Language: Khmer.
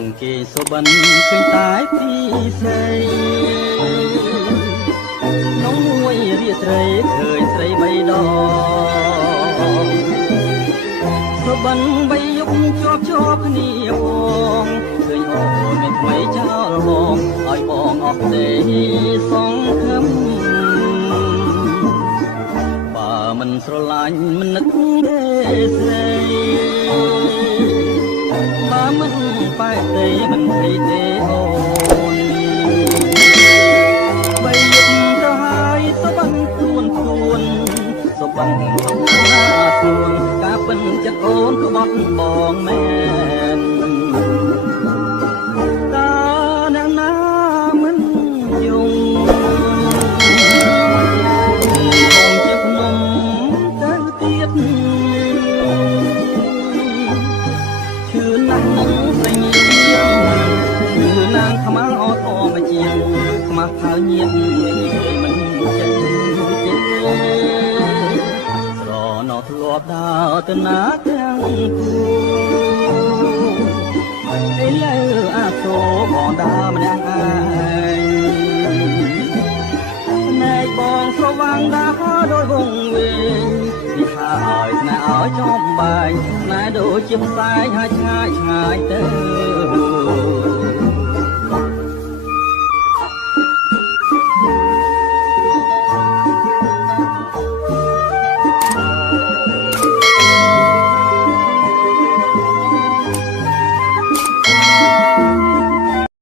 ងគេសុបិនឃើញតែពីស្រីនំមួយរាត្រីឃើញស្រីបីដងសុបិនបីយប់ជាប់គ្នាបងឃើញអូនមានថ្មីចោលបងឲ្យបងអស់ទេសងខឹមបើមិនស្រឡាញ់មិននឹកទេស្រីបើមិនបែកទេមិនភ័យទេអូនបីយប់ទៅហើយសុបិនខ្លួនសុបិនសំណាខ្លួនការពិនចិត្តអូនក្បត់បងមែនតើអ្នកណាមិនយំបងជាភ្នំទៅទៀតឈឺណាស់នឹងស្រីញៀនឈឺណាស់ខ្មៅអត់អមជាងខ្មាស់ខៅញៀនមិនចេះទេស្រណោធ្លាប់ដើរទៅណាទាំងគូឥឡូវអាសូរបងដើរម្នាក់ឯងណែបងស្រវាំងដើរដោយវងវែងពីថាឲ្យស្នេហ៍ឲ្យចំបែងណែដូចជាផ្សែងហើយឆ្ងាយទៅ